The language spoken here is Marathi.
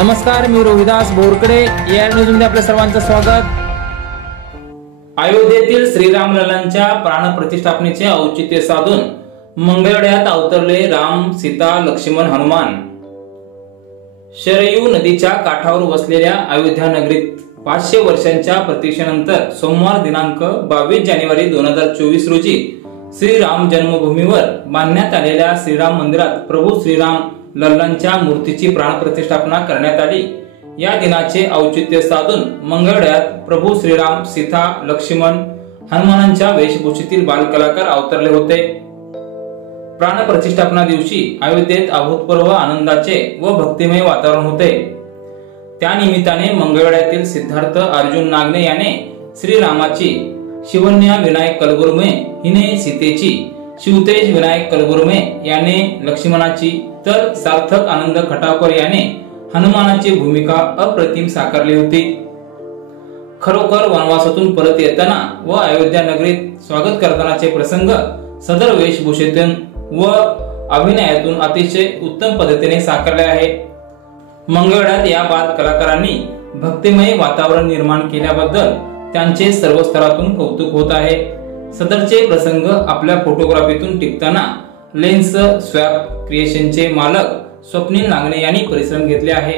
नमस्कार, मी रोहिदास बोरकडे, एआर न्यूज मध्ये आपल्या सर्वांचं स्वागत। अयोध्येतील श्रीराम लल्लांच्या प्राण प्रतिष्ठापनेचे औचित्य साधून मंगळवेढ्यात अवतरले राम, सीता, लक्ष्मण, हनुमान। शरयू नदीच्या काठावर वसलेल्या अयोध्या नगरीत 500 वर्षांच्या प्रतीक्षेनंतर सोमवार दिनांक 22 जानेवारी 2024 रोजी श्रीराम जन्मभूमीवर बांधण्यात आलेल्या श्रीराम मंदिरात प्रभू श्रीराम लल्लांच्या मूर्तीची प्राण प्रतिष्ठापना करण्यात आली। या दिनाचे औचित्य साधून मंगळवेढ्यात प्रभू श्रीराम, सीता, लक्ष्मण, हनुमानांच्या वेशभूषेतील बालकलाकार अवतरले होते। प्राण प्रतिष्ठापना दिवशी अयोध्येत अभूतपूर्व आनंदाचे व भक्तिमय वातावरण होते। त्या निमित्ताने मंगळवेढ्यातील सिद्धार्थ अर्जुन नागने याने श्रीरामाची, शिवन्या विनायक कलगुरुमे हिने सीतेची, शिवतेज विनायक कलगुरुमे याने लक्ष्मणाची, तर सार्थक आनंद खटावकर याने हनुमानाची भूमिका अप्रतिम साकारली होती। खरोखर वनवासातून परत येताना व अयोध्या नगरीत स्वागत करतानाचे प्रसंग सदर वेशभूषेतून व अभिनयातून अतिशय उत्तम पद्धतीने साकारले आहे। मंगळवेढ्यात या बाल कलाकारांनी भक्तिमय वातावरण निर्माण केल्याबद्दल त्यांचे सर्व स्तरातून कौतुक होत आहे। सदरचे प्रसंग आपल्या फोटोग्राफीतून टिपताना लेन्स स्वॅप क्रिएशनचे मालक स्वप्नील नागने यांनी परिश्रम घेतले आहे।